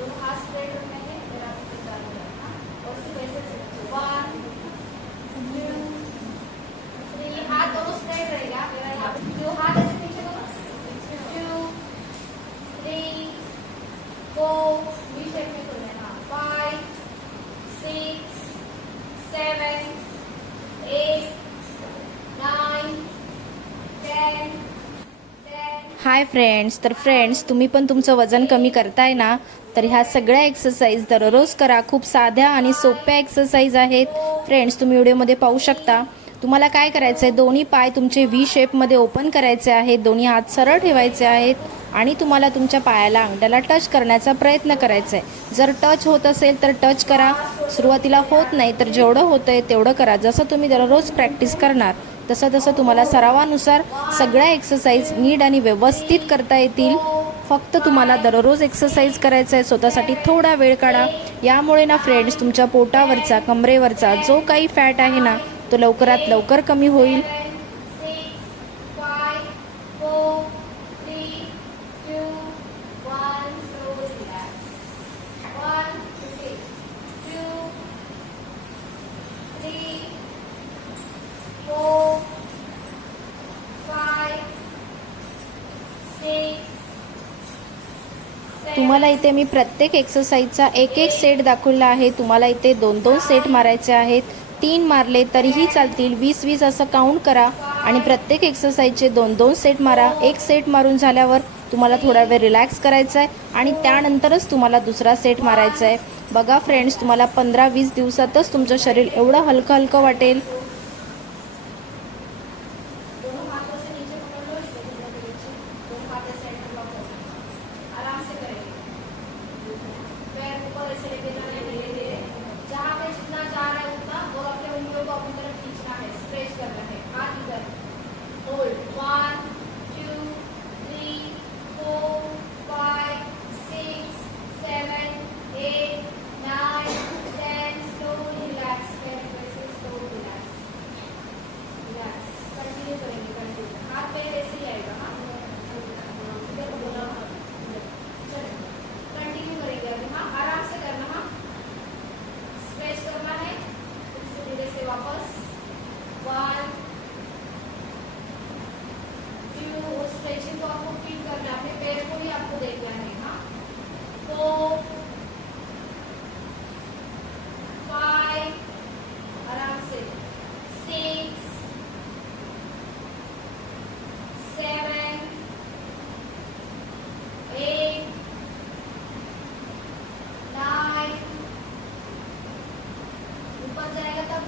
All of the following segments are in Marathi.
जो खास फ्रेंड में है अगर आप उसके साथ रखना। और उसे वैसे वन टू थ्री हाथ दोनों स्ट्रेट रहेगा। मेरा यहाँ जो हाथ ऐसे पीछे दो two three four B shape में खोल देना five six seven eight nine ten hi friends तर फ्रेंड्स तुम्ही पण तुमचं वजन कमी करताय ना तर ह्या सगळ्या एक्सरसाइज दररोज करा. खूप साध्या आणि सोप्या एक्सरसाइज आहेत. फ्रेंड्स तुम्ही व्हिडिओमध्ये पाहू शकता. तुम्हाला काय करायचं आहे दोन्ही पाय तुमचे व्ही शेपमध्ये ओपन करायचे आहेत. दोन्ही हात सरळ ठेवायचे आहेत. आणि तुम्हाला तुमच्या पायाला अंगठ्याला टच करण्याचा प्रयत्न करायचा आहे जर टच होत असेल तर टच करा. सुरुवातीला होत नाही तर जेवढं होतं आहे तेवढं करा. जसं तुम्ही दररोज प्रॅक्टिस करणार. तसं तसं तुम्हाला सरावानुसार सगळ्या एक्सरसाइज नीट आणि व्यवस्थित करता येतील. फक्त तुम्हाला दररोज एक्सरसाइज करायचं आहे स्वतःसाठी थोडा वेळ काढा. यामुळे ना फ्रेंड्स तुमच्या पोटावरचा कमरेवरचा जो काही फॅट आहे ना तो लवकरात लवकर कमी होईल. Oh. तुम्हाला इथे मी प्रत्येक एक्सरसाइजचा एक एक सेट दाखवला आहे. तुम्हाला इथे दोन दोन सेट मारायचे आहेत. तीन मारले तरीही चालतील. वीस वीस असं काउंट करा आणि प्रत्येक एक्सरसाइजचे दोन दोन सेट मारा. एक सेट मारून झाल्यावर तुम्हाला थोडा वेळ रिलॅक्स करायचा आहे आणि त्यानंतरच तुम्हाला दुसरा सेट मारायचा आहे बघा फ्रेंड्स तुम्हाला पंधरा वीस दिवसातच तुमचं शरीर एवढं हलकं हलकं वाटेल. 尾巴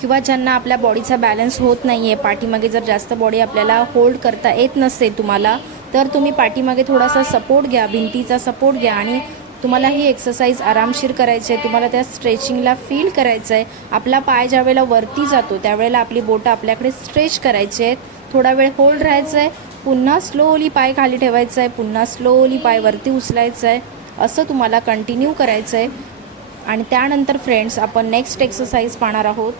किंवा ज्यांना आपल्या बॉडीचा बॅलन्स होत नाही आहे पाठीमागे जर जास्त बॉडी आपल्याला होल्ड करता येत नसते तुम्हाला तर तुम्ही पाठीमागे थोडासा सपोर्ट घ्या भिंतीचा सपोर्ट घ्या आणि तुम्हाला ही एक्सरसाइज आरामशीर करायची आहे तुम्हाला त्या स्ट्रेचिंगला फील करायचं आहे आपला पाय ज्या वेळेला वरती जातो त्यावेळेला आपली बोटं आपल्याकडे स्ट्रेच करायची आहेत थोडा वेळ होल्ड राहायचं आहे पुन्हा स्लोली पाय खाली ठेवायचं आहे पुन्हा स्लोली पाय वरती उचलायचं आहे असं तुम्हाला कंटिन्यू करायचं आहे आणि त्यानंतर फ्रेंड्स आपण नेक्स्ट एक्सरसाइज पाहणार आहोत.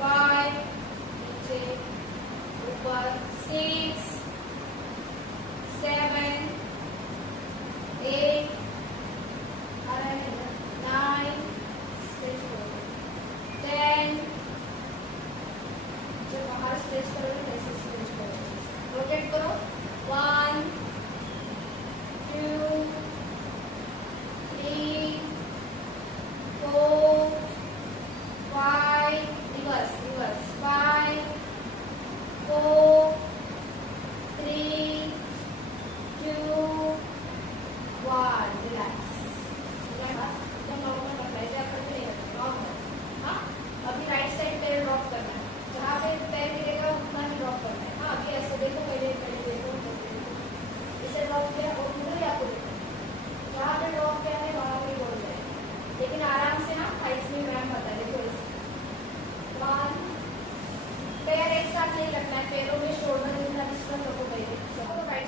Five, six, seven.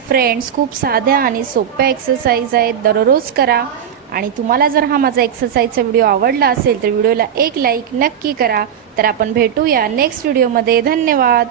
फ्रेंड्स खूप साध्या आणि सोप्या एक्सरसाइज आहेत. दररोज करा. आणि तुम्हाला जर हा माझा एक्सरसाइजचा व्हिडिओ आवडला असेल तर व्हिडिओला एक लाईक नक्की करा. तर आपण भेटूया नेक्स्ट व्हिडिओमध्ये धन्यवाद.